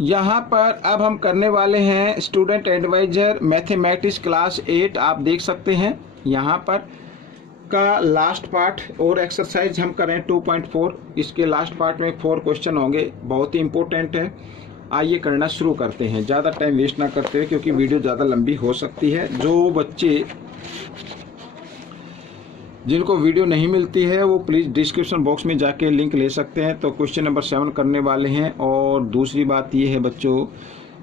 यहाँ पर अब हम करने वाले हैं स्टूडेंट एडवाइजर मैथमेटिक्स क्लास 8। आप देख सकते हैं यहाँ पर का लास्ट पार्ट और एक्सरसाइज हम करें 2.4। इसके लास्ट पार्ट में 4 क्वेश्चन होंगे, बहुत ही इंपॉर्टेंट है। आइए करना शुरू करते हैं, ज़्यादा टाइम वेस्ट ना करते हुए, क्योंकि वीडियो ज़्यादा लंबी हो सकती है। जो बच्चे जिनको वीडियो नहीं मिलती है वो प्लीज़ डिस्क्रिप्शन बॉक्स में जाके लिंक ले सकते हैं। तो क्वेश्चन नंबर 7 करने वाले हैं। और दूसरी बात ये है बच्चों,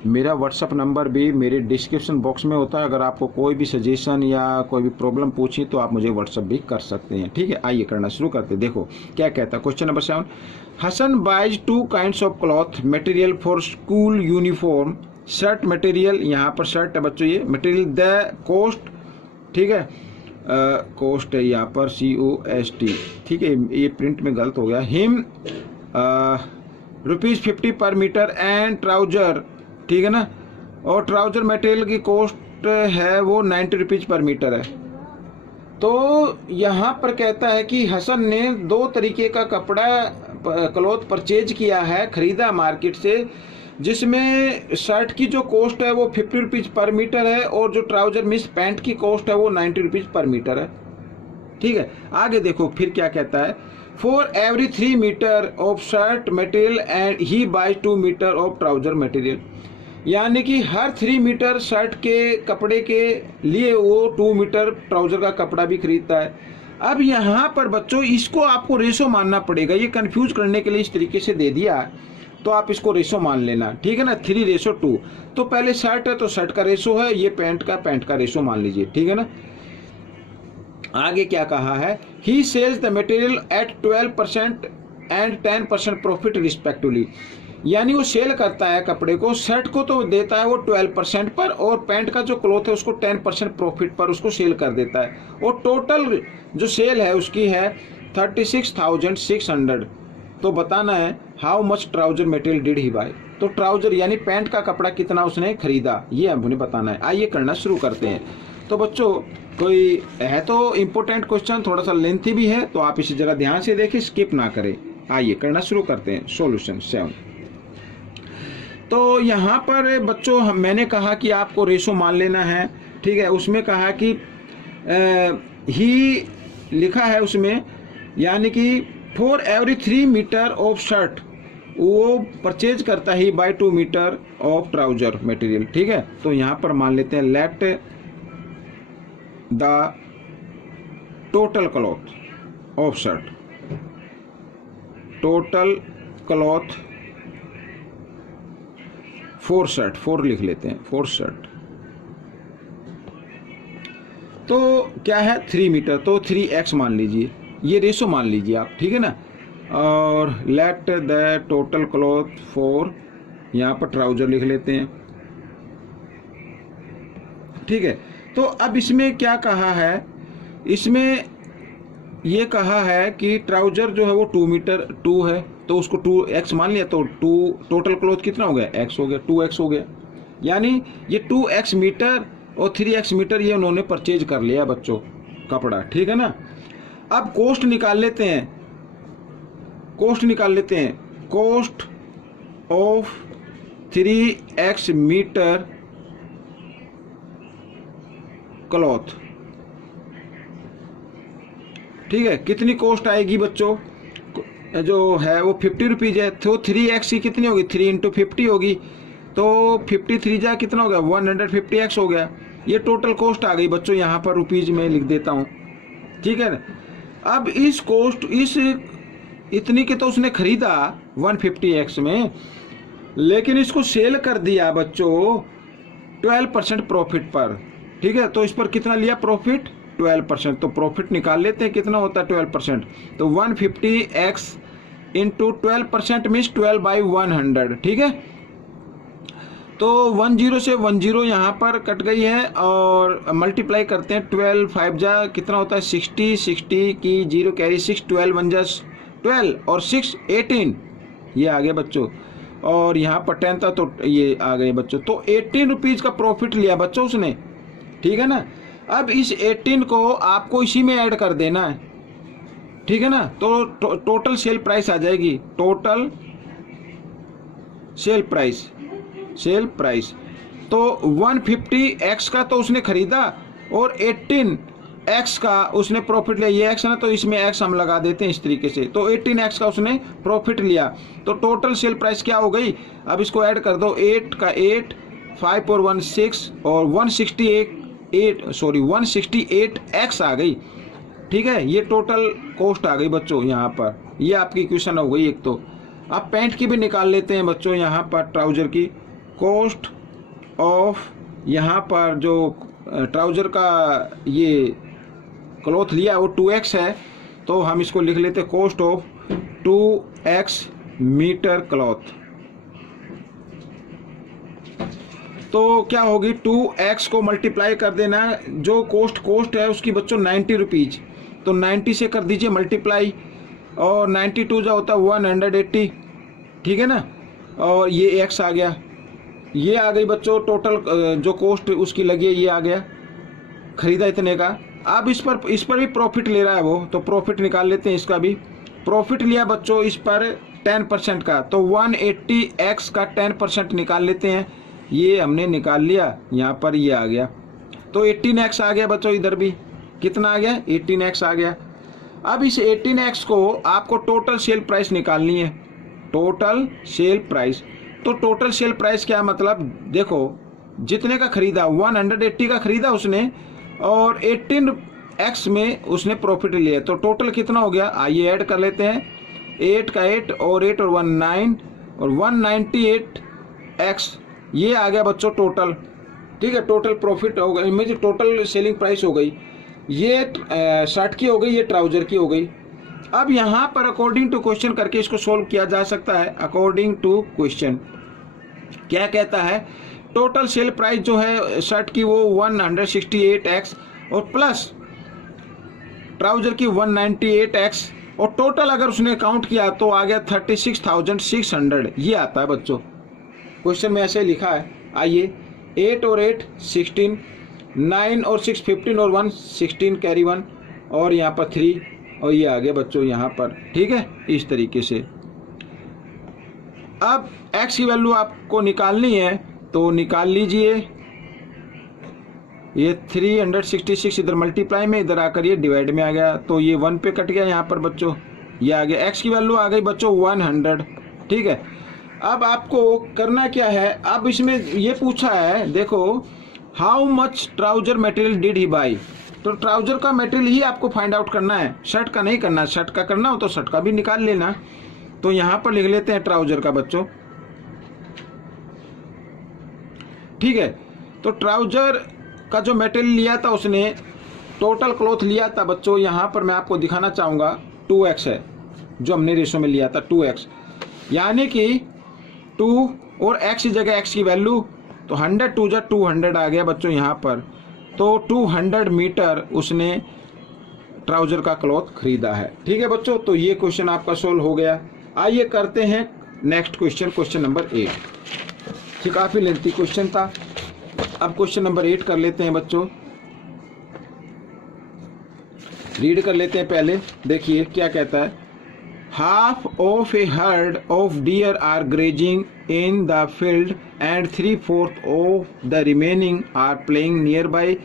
मेरा व्हाट्सअप नंबर भी मेरे डिस्क्रिप्शन बॉक्स में होता है। अगर आपको कोई भी सजेशन या कोई भी प्रॉब्लम पूछी तो आप मुझे व्हाट्सअप भी कर सकते हैं, ठीक है। आइए करना शुरू करते हैं। देखो क्या कहता है question number 7। Hasan buys 2 kinds of cloth material for school uniform. Shirt material, यहाँ पर शर्ट है बच्चों, ये मटेरियल द कॉस्ट, ठीक है, कॉस्ट है यहाँ पर COST, ठीक है, ये प्रिंट में गलत हो गया। हिम ₹50 पर मीटर एंड ट्राउजर, ठीक है ना, और ट्राउजर मटेरियल की कॉस्ट है वो ₹90 पर मीटर है। तो यहाँ पर कहता है कि हसन ने 2 तरीके का कपड़ा क्लॉथ परचेज किया है, खरीदा मार्केट से, जिसमें शर्ट की जो कॉस्ट है वो ₹50 पर मीटर है और जो ट्राउजर मीन्स पैंट की कॉस्ट है वो ₹90 पर मीटर है, ठीक है। आगे देखो फिर क्या कहता है। For every 3 metre of shirt material and he buys 2 metre of trouser material, यानी कि हर 3 मीटर शर्ट के कपड़े के लिए वो 2 मीटर ट्राउजर का कपड़ा भी खरीदता है। अब यहाँ पर बच्चों इसको आपको रेशो मानना पड़ेगा, ये कंफ्यूज करने के लिए इस तरीके से दे दिया, तो आप इसको रेशो मान लेना, ठीक है ना। 3:2। तो पहले शर्ट है तो शर्ट का रेशो है, ये पैंट का रेशो मान लीजिए, ठीक है ना। आगे क्या कहा है, he sells the material at 12% and 10% profit respectively, यानी वो सेल करता है कपड़े को, शर्ट को तो देता है वो 12% पर और पैंट का जो क्लॉथ है उसको 10% प्रॉफिट पर उसको सेल कर देता है। और टोटल जो सेल है उसकी है 36,600। तो बताना है how much trouser material did he buy, तो ट्राउजर यानी पैंट का कपड़ा कितना उसने खरीदा, ये हमें बताना है। आइए करना शुरू करते हैं। तो बच्चों कोई है तो इम्पोर्टेंट क्वेश्चन, थोड़ा सा लेंथी भी है, तो आप इसे जरा ध्यान से देखें, स्किप ना करें। आइए करना शुरू करते हैं। सॉल्यूशन 7। तो यहाँ पर बच्चों मैंने कहा कि आपको रेशो मान लेना है, ठीक है। उसमें कहा कि ही लिखा है उसमें, यानी कि for every 3 metre of shirt वो परचेज करता है buy 2 metre of trouser material, ठीक है। तो यहाँ पर मान लेते हैं let the total cloth of shirt, total cloth for shirt, 4 लिख लेते हैं, फॉर शर्ट तो क्या है 3 मीटर, तो 3x मान लीजिए, ये रेशो मान लीजिए आप, ठीक है ना। और let the total cloth for, यहाँ पर ट्राउजर लिख लेते हैं, ठीक है। तो अब इसमें क्या कहा है, इसमें ये कहा है कि ट्राउजर जो है वो 2 मीटर 2 है, तो उसको 2x मान लिया, तो 2 टोटल क्लॉथ कितना हो गया, x हो गया, 2x हो गया, यानी ये 2x मीटर और 3x मीटर ये उन्होंने परचेज कर लिया बच्चों कपड़ा, ठीक है ना। अब कॉस्ट निकाल लेते हैं, cost of 3x metre cloth, ठीक है। कितनी कॉस्ट आएगी बच्चों, जो है वो ₹50 है, तो 3x की कितनी होगी, 3 × 50 होगी, तो 53 जा कितना हो गया, 150x हो गया। ये टोटल कॉस्ट आ गई बच्चों, यहाँ पर रुपीज में लिख देता हूँ, ठीक है ना। अब इस कॉस्ट इतनी के तो उसने खरीदा 150x में, लेकिन इसको सेल कर दिया बच्चों 12% प्रॉफिट पर, ठीक है। तो इस पर कितना लिया प्रॉफिट, 12%। तो प्रॉफिट निकाल लेते हैं कितना होता है 12%, तो 150x इंटू 12% मीन्स 12/100, ठीक है। तो 10 से 10 यहाँ पर कट गई है और मल्टीप्लाई करते हैं, 12 5 जा कितना होता है 60 की 0 कैरी 6, 12 1 जा 12 और 6 18, ये आ गया बच्चों। और यहाँ पर 10 था तो ये आ गए बच्चों, तो 18 रुपीज़ का प्रॉफिट लिया बच्चों उसने, ठीक है ना। अब इस 18 को आपको इसी में ऐड कर देना है, ठीक है ना। तो टोटल सेल प्राइस आ जाएगी, total sale price sale price. तो 150x का तो उसने खरीदा और 18x का उसने प्रॉफिट लिया। ये x है ना, तो इसमें x हम लगा देते हैं इस तरीके से। तो 18x का उसने प्रॉफिट लिया। तो टोटल सेल प्राइस क्या हो गई, अब इसको ऐड कर दो, 8 का 8, 5 और 1 6 और 168x आ गई। ठीक है, ये टोटल कॉस्ट आ गई बच्चों यहाँ पर। ये आपकी इक्वेशन हो गई एक। तो अब पैंट की भी निकाल लेते हैं बच्चों यहाँ पर, ट्राउजर की कॉस्ट ऑफ, यहाँ पर जो ट्राउजर का ये क्लॉथ लिया वो 2x है, तो हम इसको लिख लेते हैं cost of 2x metre cloth. तो क्या होगी, 2x को मल्टीप्लाई कर देना, जो कॉस्ट है उसकी बच्चों 90 रुपीज़, तो 90 से कर दीजिए मल्टीप्लाई, और 92 जो होता है 180, ठीक है ना, और ये x आ गया। ये आ गई बच्चों टोटल जो कॉस्ट उसकी लगी है, ये आ गया, खरीदा इतने का। अब इस पर भी प्रॉफिट ले रहा है वो, तो प्रॉफिट निकाल लेते हैं। इसका भी प्रॉफिट लिया बच्चों इस पर 10% का, तो 180x का 10% निकाल लेते हैं। ये हमने निकाल लिया, यहाँ पर ये आ गया, तो 18x आ गया बच्चों। इधर भी कितना आ गया, 18x आ गया। अब इस 18x को आपको टोटल सेल प्राइस निकालनी है, टोटल सेल प्राइस। तो टोटल सेल प्राइस क्या मतलब, देखो जितने का खरीदा 180 का खरीदा उसने, और 18x में उसने प्रॉफिट लिया, तो टोटल कितना हो गया, आइए ऐड कर लेते हैं। 8 का 8 और 8 और 1 9 और 198x, ये आ गया बच्चों टोटल। ठीक है, टोटल प्रॉफिट हो गई, इनमें जो टोटल सेलिंग प्राइस हो गई, ये शर्ट की हो गई, ये ट्राउजर की हो गई। अब यहाँ पर अकॉर्डिंग टू क्वेश्चन करके इसको सोल्व किया जा सकता है। अकॉर्डिंग टू क्वेश्चन क्या कहता है, टोटल सेल प्राइस जो है शर्ट की वो 168x और प्लस ट्राउजर की 198x, और टोटल अगर उसने काउंट किया तो आ गया 36,600। ये आता है बच्चों, क्वेश्चन में ऐसे लिखा है। आइए, 8 और 8 16, 9 और 6 15 और 1 16 कैरी 1, और यहाँ पर 3, और ये आ गया बच्चों यहाँ पर। ठीक है, इस तरीके से। अब x की वैल्यू आपको निकालनी है, तो निकाल लीजिए। ये 366 इधर मल्टीप्लाई में, इधर आकर ये डिवाइड में आ गया, तो ये 1 पे कट गया यहाँ पर बच्चों। ये आ गया, x की वैल्यू आ गई बच्चों 100। ठीक है, अब आपको करना क्या है, अब इसमें ये पूछा है, देखो how much trouser material did he by, तो ट्राउजर का मटेरियल ही आपको फाइंड आउट करना है, शर्ट का नहीं करना। शर्ट का करना हो तो शर्ट का भी निकाल लेना। तो यहाँ पर लिख लेते हैं ट्राउजर का बच्चों। ठीक है, तो ट्राउजर का जो मटेरियल लिया था उसने, टोटल क्लॉथ लिया था बच्चों, यहाँ पर मैं आपको दिखाना चाहूँगा 2x है जो हमने रेशो में लिया था 2x, यानी कि 2 और x की जगह x की वैल्यू, तो 100 2 जा 200 आ गया बच्चों यहाँ पर। तो 200 मीटर उसने ट्राउजर का क्लॉथ खरीदा है। ठीक है बच्चों, तो ये क्वेश्चन आपका सोल्व हो गया। आइए करते हैं नेक्स्ट क्वेश्चन, क्वेश्चन नंबर 8। ठीक, काफ़ी लेंथी क्वेश्चन था। अब क्वेश्चन नंबर 8 कर लेते हैं बच्चों, रीड कर लेते हैं पहले। देखिए क्या कहता है, half of a herd of deer are grazing in the field and 3/4 of the remaining are playing near by,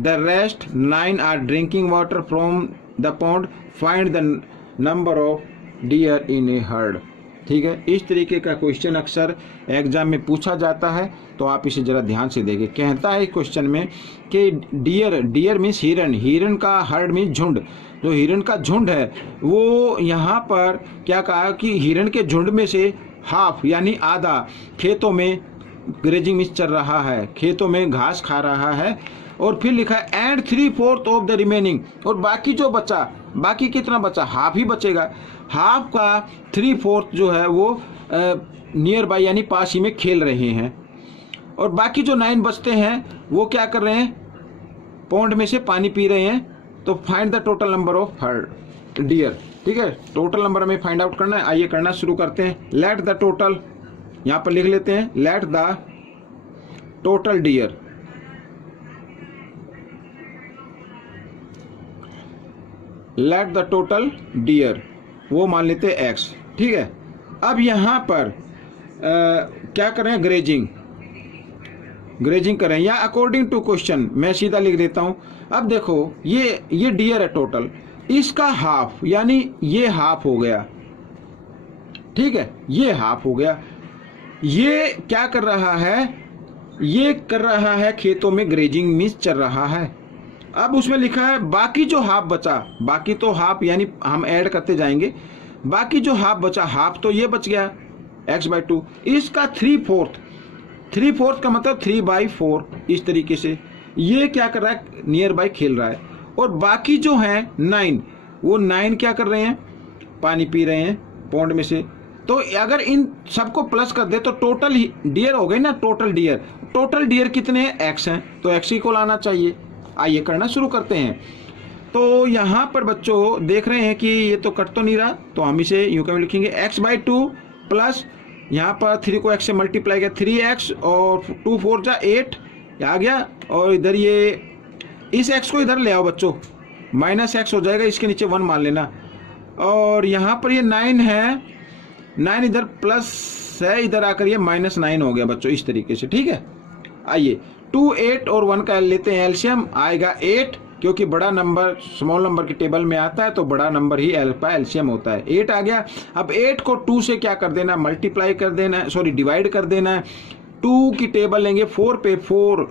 the rest 9 are drinking water from the pond, find the number of deer in a herd. ठीक है, इस तरीके का question अक्सर exam में पूछा जाता है, तो आप इसे जरा ध्यान से देखें। कहता है क्वेश्चन में कि डियर मीन्स हिरन, हिरन का हर्ड मीन्स झुंड, जो हिरन का झुंड है वो यहाँ पर क्या कहा कि हिरन के झुंड में से हाफ यानी आधा खेतों में ग्रेजिंग मीन्स चल रहा है, खेतों में घास खा रहा है, और फिर लिखा है एंड 3/4 ऑफ द रिमेनिंग, और बाकी जो बचा, बाकी कितना बचा, हाफ ही बचेगा। हाफ का 3/4 जो है वो नियर बाई यानी पास ही में खेल रहे हैं, और बाकी जो 9 बचते हैं वो क्या कर रहे हैं, पॉन्ड में से पानी पी रहे हैं। तो find the total number of herd deer. ठीक है, टोटल नंबर हमें फाइंड आउट करना है। आइए करना शुरू करते हैं। लेट द टोटल, यहाँ पर लिख लेते हैं let the total dear, let the total dear, वो मान लेते हैं x। ठीक है, अब यहाँ पर क्या करें, ग्रेजिंग, ग्रेजिंग कर रहे हैं, या अकॉर्डिंग टू क्वेश्चन मैं सीधा लिख देता हूं। अब देखो ये डियर है टोटल, इसका हाफ यानी ये हाफ हो गया, ठीक है, ये हाफ हो गया। ये क्या कर रहा है, ये कर रहा है खेतों में ग्रेजिंग मीन्स चल रहा है। अब उसमें लिखा है बाकी जो हाफ बचा, बाकी तो हाफ यानी हम ऐड करते जाएंगे, बाकी जो हाफ बचा, हाफ तो ये बच गया x/2, इसका 3/4 का मतलब 3/4 इस तरीके से ये क्या कर रहा है, नियर बाय खेल रहा है। और बाकी जो है 9, वो 9 क्या कर रहे हैं, पानी पी रहे हैं पॉन्ड में से। तो अगर इन सबको प्लस कर दे तो टोटल डियर हो गए ना, टोटल डियर कितने हैं, x हैं, तो x ही को लाना चाहिए। आइए करना शुरू करते हैं। तो यहाँ पर बच्चों देख रहे हैं कि ये तो कट तो नहीं रहा, तो हम इसे यूं कभी लिखेंगे x/2 प्लस यहाँ पर 3 को x से मल्टीप्लाई किया 3x और 2 4 जा 8 आ गया, और इधर ये इस x को इधर ले आओ बच्चों, -x हो जाएगा, इसके नीचे 1 मान लेना। और यहाँ पर ये 9 है, 9 इधर प्लस है, इधर आकर ये -9 हो गया बच्चों इस तरीके से, ठीक है। आइए 2 8 और 1 का लेते हैं एलसीएम, आएगा 8, क्योंकि बड़ा नंबर स्मॉल नंबर की टेबल में आता है तो बड़ा नंबर ही एलसीएम होता है। 8 आ गया। अब 8 को 2 से क्या कर देना, मल्टीप्लाई कर देना है, सॉरी डिवाइड कर देना है। 2 की टेबल लेंगे 4 पे 4,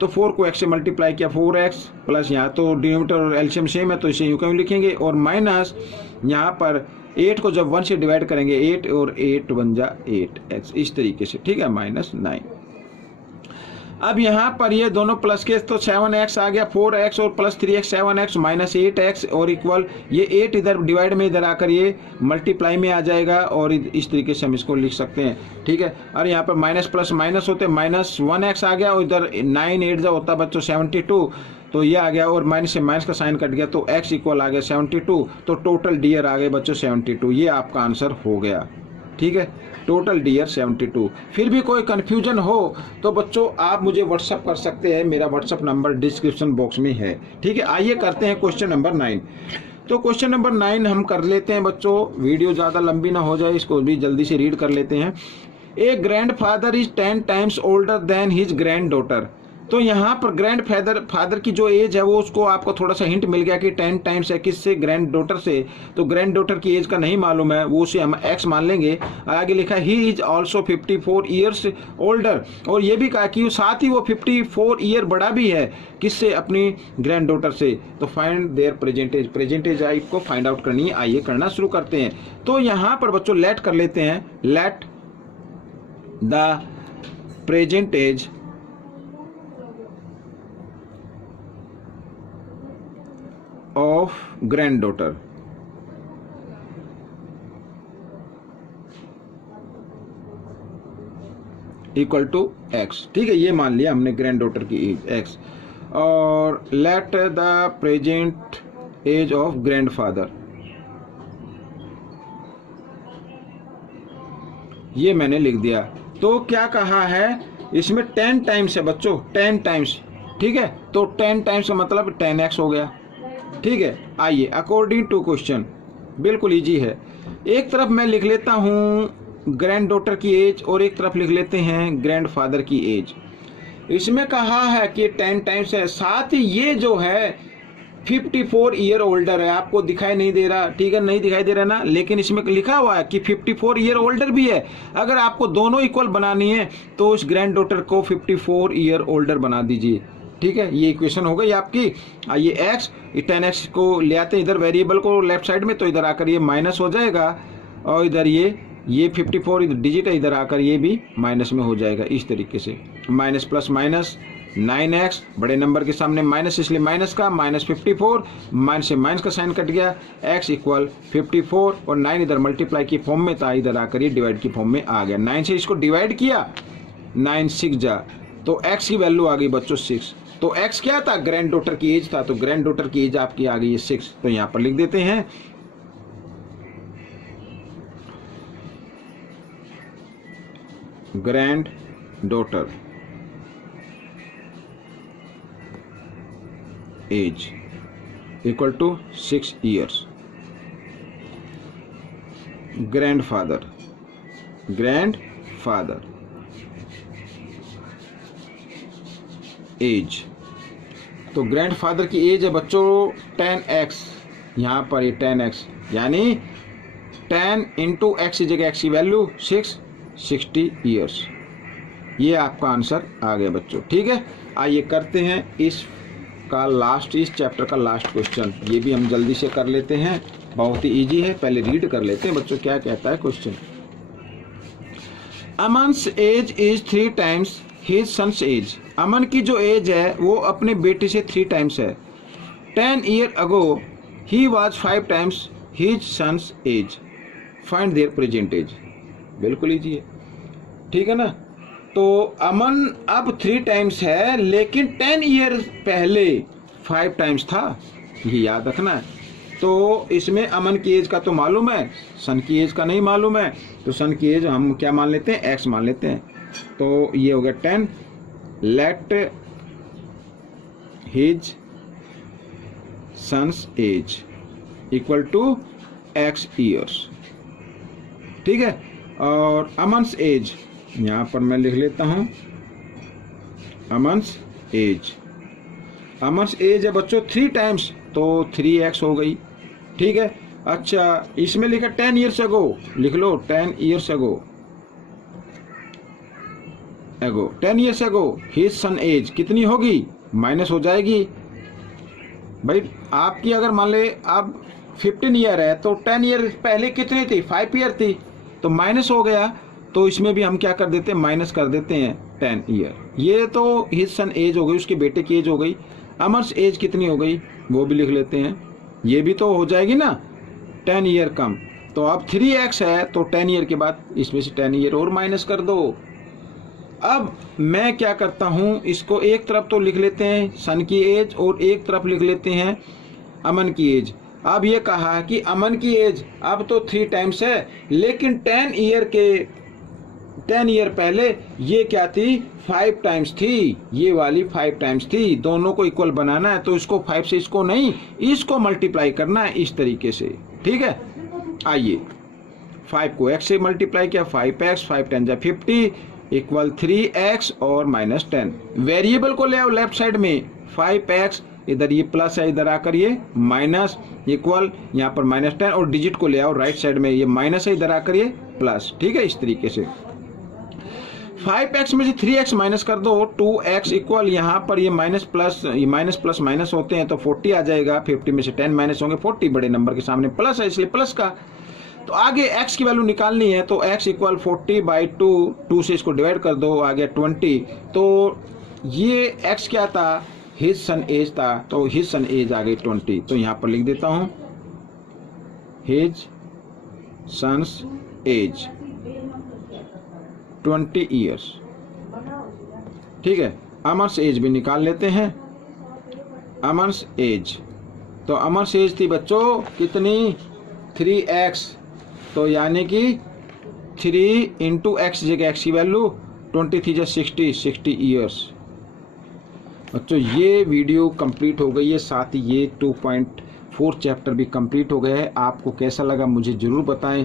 तो 4 को x से मल्टीप्लाई किया 4x प्लस, यहाँ तो डिनोमिनेटर और एलसीएम सेम है तो इसे यूं क्यों लिखेंगे, और माइनस यहाँ पर 8 को जब 1 से डिवाइड करेंगे 8 और 8 बन जा 8x इस तरीके से, ठीक है, -9। अब यहाँ पर ये दोनों प्लस के तो 7x आ गया, 4x और प्लस 3x 7x -8x और इक्वल ये 8 इधर डिवाइड में इधर आकर ये मल्टीप्लाई में आ जाएगा, और इस तरीके से हम इसको लिख सकते हैं, ठीक है। और यहाँ पर माइनस प्लस माइनस होते -1x आ गया, और इधर 9 8 जो होता बच्चों 72, तो ये आ गया, और माइनस से माइनस का साइन कट गया तो x इक्वल आ गया 72, तो टोटल डियर आ गए बच्चों 72। ये आपका आंसर हो गया, ठीक है, टोटल डियर 72। फिर भी कोई कन्फ्यूजन हो तो बच्चों आप मुझे व्हाट्सअप कर सकते हैं, मेरा व्हाट्सअप नंबर डिस्क्रिप्शन बॉक्स में है, ठीक है। आइए करते हैं क्वेश्चन नंबर 9। तो क्वेश्चन नंबर 9 हम कर लेते हैं बच्चों, वीडियो ज़्यादा लंबी ना हो जाए, इसको भी जल्दी से रीड कर लेते हैं। A grandfather is 10 times older than his granddaughter. तो यहाँ पर ग्रैंड फादर की जो एज है वो उसको आपको थोड़ा सा हिंट मिल गया कि 10 टाइम्स है, किससे, ग्रैंड डॉटर से। तो ग्रैंड डॉटर की एज का नहीं मालूम है, वो उसे हम x मान लेंगे। आगे लिखा he is also 54 years older, और ये भी कहा कि साथ ही वो 54 ईयर बड़ा भी है, किससे, अपनी ग्रैंड डॉटर से। तो फाइंड देयर प्रेजेंटेज आपको फाइंड आउट करनी है। आइए करना शुरू करते हैं। तो यहाँ पर बच्चों लेट कर लेते हैं, let the present age of granddaughter equal to x, ठीक है, ये मान लिया हमने ग्रैंड डॉटर की एज x। और let the present age of grandfather, ये मैंने लिख दिया। तो क्या कहा है इसमें 10 टाइम्स है बच्चों, 10 टाइम्स, ठीक है। तो 10 टाइम्स का मतलब 10x हो गया, ठीक है। आइए अकॉर्डिंग टू क्वेश्चन, बिल्कुल इजी है। एक तरफ मैं लिख लेता हूँ ग्रैंड डॉटर की एज और एक तरफ लिख लेते हैं ग्रैंड फादर की एज। इसमें कहा है कि 10 टाइम्स है, साथ ही ये जो है 54 ईयर ओल्डर है। आपको दिखाई नहीं दे रहा, ठीक है, नहीं दिखाई दे रहा ना, लेकिन इसमें लिखा हुआ है कि 54 ईयर ओल्डर भी है। अगर आपको दोनों इक्वल बनानी है तो उस ग्रैंड डॉटर को 54 ईयर ओल्डर बना दीजिए, ठीक है। ये इक्वेशन हो गई आपकी। ये x 10x को ले आते हैं इधर वेरिएबल को लेफ्ट साइड में, तो इधर आकर ये माइनस हो जाएगा, और इधर ये 54 डिजिट है, इधर आकर ये भी माइनस में हो जाएगा इस तरीके से। माइनस प्लस माइनस 9x, बड़े नंबर के सामने माइनस इसलिए माइनस का, -54, माइनस से माइनस का साइन कट गया, x इक्वल 54, और 9 इधर मल्टीप्लाई की फॉर्म में था, इधर आकर ये डिवाइड की फॉर्म में आ गया। 9 से इसको डिवाइड किया, 9 6 जा, तो x की वैल्यू आ गई बच्चों 6। तो x क्या था, ग्रैंड डॉटर की एज था, तो ग्रैंड डॉटर की एज आपकी आ गई है 6। तो यहां पर लिख देते हैं granddaughter age equal to 6 years. Grandfather age. तो ग्रैंडफादर की एज है बच्चों 10x, यहाँ पर ये 10x यानी 10 इंटू एक्स की जगह एक्स की वैल्यू 60 ईयर्स। ये आपका आंसर आ गया बच्चों। ठीक है, आइए करते हैं इस चैप्टर का लास्ट क्वेश्चन। ये भी हम जल्दी से कर लेते हैं, बहुत ही इजी है। पहले रीड कर लेते हैं बच्चों क्या कहता है question. Aman's age is 3 times his sons age. Aman की जो एज है वो अपने बेटे से 3 टाइम्स है। 10 year ago he was 5 times his sons age, find their present age. बिल्कुल इजी है, ठीक है ना। तो अमन अब 3 टाइम्स है, लेकिन 10 ईयर पहले 5 टाइम्स था, ये याद रखना है। तो इसमें अमन की एज का तो मालूम है, सन की एज का नहीं मालूम है। तो सन की एज हम क्या मान लेते हैं, एक्स मान लेते हैं। तो ये हो गया 10 let his sons age equal to x years. ठीक है, और अमन्स एज यहाँ पर मैं लिख लेता हूँ, अमन्स एज है बच्चों 3 टाइम्स, तो 3x हो गई। ठीक है, अच्छा इसमें लिखा 10 ईयर्स अगो, लिख लो 10 years ago 10 years ago his son age कितनी होगी, माइनस हो जाएगी भाई। आपकी अगर मान ले अब 15 ईयर है तो 10 ईयर पहले कितनी थी, 5 ईयर थी, तो माइनस हो गया। तो इसमें भी हम क्या कर देते हैं, माइनस कर देते हैं 10 ईयर। ये तो हिज सन एज हो गई, उसके बेटे की एज हो गई। अमर्स एज कितनी हो गई वो भी लिख लेते हैं, ये भी तो हो जाएगी ना 10 ईयर कम। तो अब 3x है तो 10 ईयर के बाद इसमें से 10 ईयर और माइनस कर दो। अब मैं क्या करता हूँ, इसको एक तरफ तो लिख लेते हैं सन की एज और एक तरफ लिख लेते हैं अमन की एज। अब ये कहा कि अमन की एज अब तो 3 टाइम्स है, लेकिन 10 ईयर पहले ये क्या थी, 5 टाइम्स थी, ये वाली 5 टाइम्स थी। दोनों को इक्वल बनाना है तो इसको 5 से इसको नहीं, इसको मल्टीप्लाई करना है इस तरीके से। ठीक है, आइए 5 को x से मल्टीप्लाई किया, 5x 5 10 जा 50 इक्वल 3x और माइनस 10। वेरिएबल को ले आओ लेफ्ट साइड में, 5x इधर ये प्लस है, इधर आकर ये माइनस इक्वल यहाँ पर माइनस 10, और डिजिट को ले आओ राइट साइड में, ये माइनस है, इधर आकर ये प्लस। ठीक है, इस तरीके से 5x में से 3x माइनस कर दो, 2x इक्वल यहाँ पर ये माइनस प्लस माइनस होते हैं तो 40 आ जाएगा। 50 में से 10 माइनस होंगे 40, बड़े नंबर के सामने प्लस है इसलिए प्लस का। तो आगे x की वैल्यू निकालनी है, तो x इक्वल 40/2, 2 से इसको डिवाइड कर दो, आ गया 20। तो ये x क्या था, हिज सन एज था, तो हिज सन एज आ गई 20। तो यहाँ पर लिख देता हूँ हिज सन्स एज 20 ईयर्स। ठीक है, अमर्स एज भी निकाल लेते हैं, अमर्स एज। तो अमर्स एज थी बच्चों कितनी, 3x, तो यानी कि 3 इंटू एक्स जगह एक्स की वैल्यू 20 थी, 60 ईयर्स। बच्चों ये वीडियो कंप्लीट हो गई है, साथ ही ये 2.4 चैप्टर भी कंप्लीट हो गया है। आपको कैसा लगा मुझे ज़रूर बताएं।